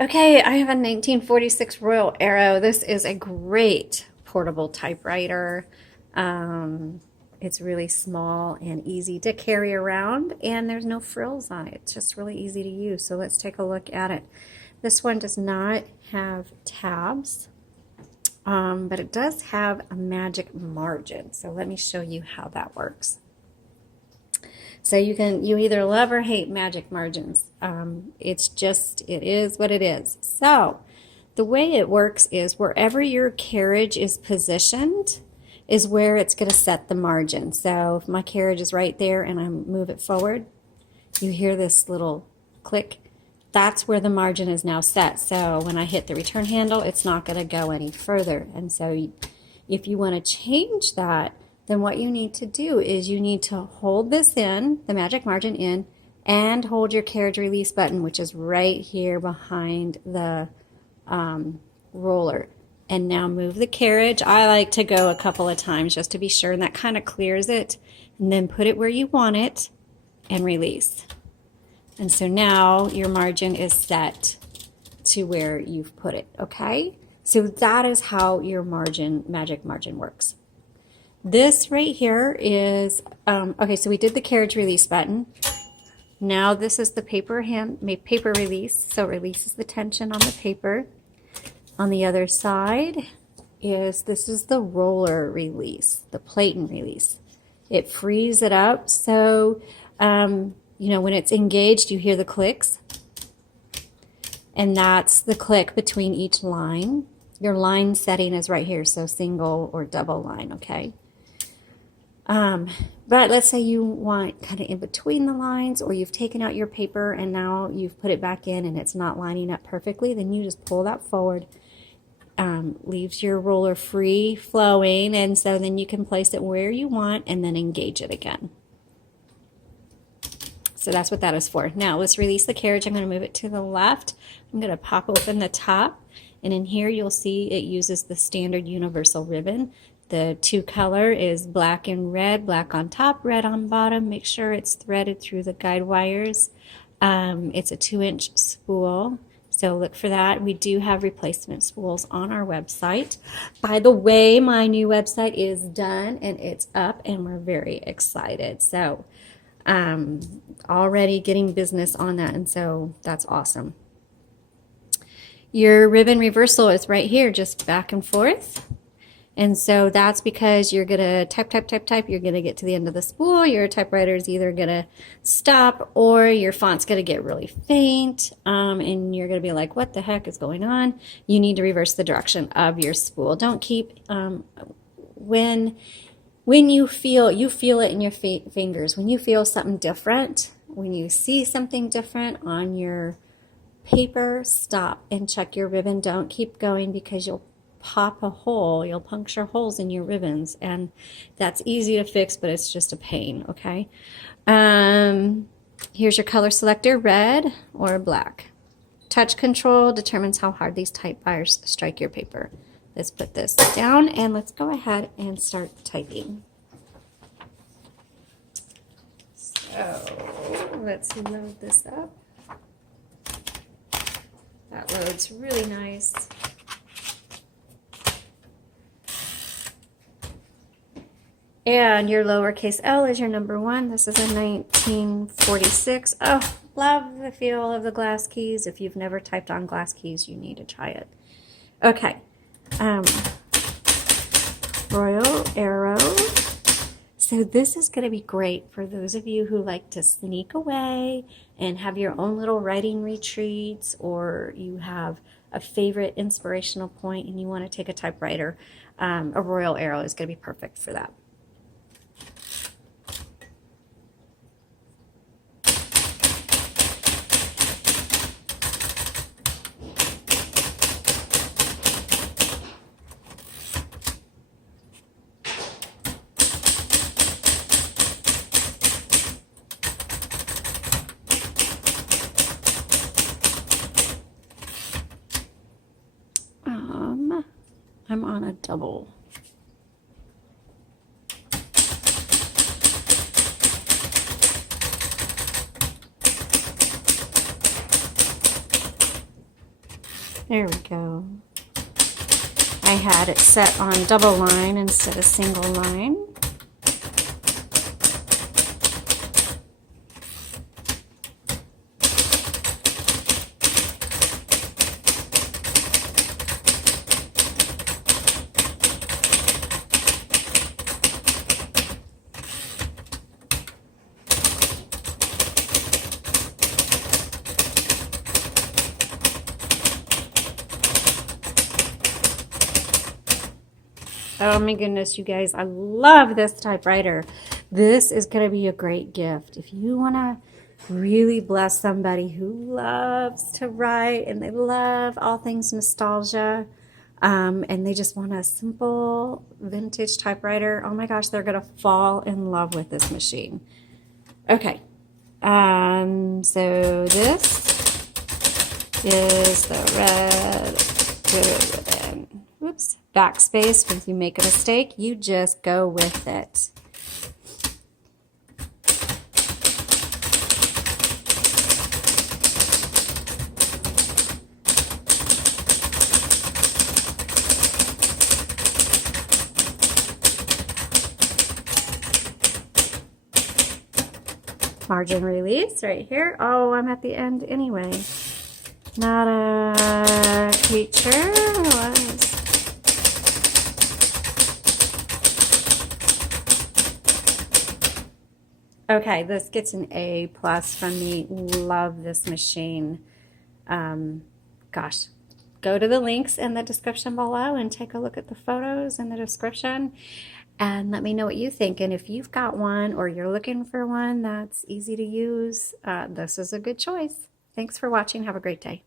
Okay, I have a 1946 Royal Arrow. This is a great portable typewriter. Um, it's really small and easy to carry around, and there's no frills on it. It's just really easy to use. So let's take a look at it. This one does not have tabs, but it does have a magic margin. So let me show you how that works. So you either love or hate magic margins. It is what it is. So the way it works is wherever your carriage is positioned is where it's going to set the margin. So if my carriage is right there and I move it forward, you hear this little click. That's where the margin is now set. So when I hit the return handle, it's not going to go any further. And so if you want to change that, then what you need to do is you need to hold this in, the magic margin in, and hold your carriage release button, which is right here behind the roller. And now move the carriage. I like to go a couple of times just to be sure, and that kind of clears it. And then put it where you want it and release. And so now your margin is set to where you've put it, okay? So that is how your magic margin works. This right here is, okay, so we did the carriage release button. Now this is the paper release, so it releases the tension on the paper. On the other side this is the roller release, the platen release. It frees it up, so when it's engaged, you hear the clicks, and that's the click between each line. Your line setting is right here, so single or double line, okay? But let's say you want kind of in between the lines, or you've taken out your paper and now you've put it back in and it's not lining up perfectly, then you just pull that forward, leaves your roller free flowing, and so then you can place it where you want and then engage it again. So that's what that is for. Now let's release the carriage. I'm going to move it to the left. I'm going to pop open the top, and in here you'll see it uses the standard universal ribbon. The two color is black and red, black on top, red on bottom. Make sure it's threaded through the guide wires. It's a 2-inch spool, so look for that. We do have replacement spools on our website. By the way, my new website is done and it's up, and we're very excited. So already getting business on that, and so that's awesome. Your ribbon reversal is right here, just back and forth. And so that's because you're going to type. You're going to get to the end of the spool. Your typewriter is either going to stop or your font's going to get really faint. And you're going to be like, what the heck is going on? You need to reverse the direction of your spool. Don't keep, when you feel it in your fingers, when you feel something different, when you see something different on your paper, stop and check your ribbon. Don't keep going, because you'll pop a hole, you'll puncture holes in your ribbons, and that's easy to fix, but it's just a pain, okay? Here's your color selector, red or black. Touch control determines how hard these type bars strike your paper. Let's put this down and let's go ahead and start typing. So let's load this up. That loads really nice. And your lowercase l is your number 1. This is a 1946. Oh, love the feel of the glass keys. If you've never typed on glass keys, you need to try it. Okay. Royal Arrow. So this is going to be great for those of you who like to sneak away and have your own little writing retreats, or you have a favorite inspirational point and you want to take a typewriter. A Royal Arrow is going to be perfect for that. I'm on a double. There we go. I had it set on double line instead of single line. Oh my goodness, you guys, I love this typewriter. This is going to be a great gift. If you want to really bless somebody who loves to write and they love all things nostalgia, and they just want a simple vintage typewriter, oh my gosh, they're going to fall in love with this machine. Okay, so this is the red good ribbon. Whoops. Backspace. If you make a mistake, you just go with it. Margin release right here. Oh, I'm at the end anyway. Not a creature. Was. Okay, this gets an A+ from me. Love this machine. Gosh, go to the links in the description below and take a look at the photos in the description and let me know what you think. And if you've got one or you're looking for one that's easy to use, this is a good choice. Thanks for watching. Have a great day.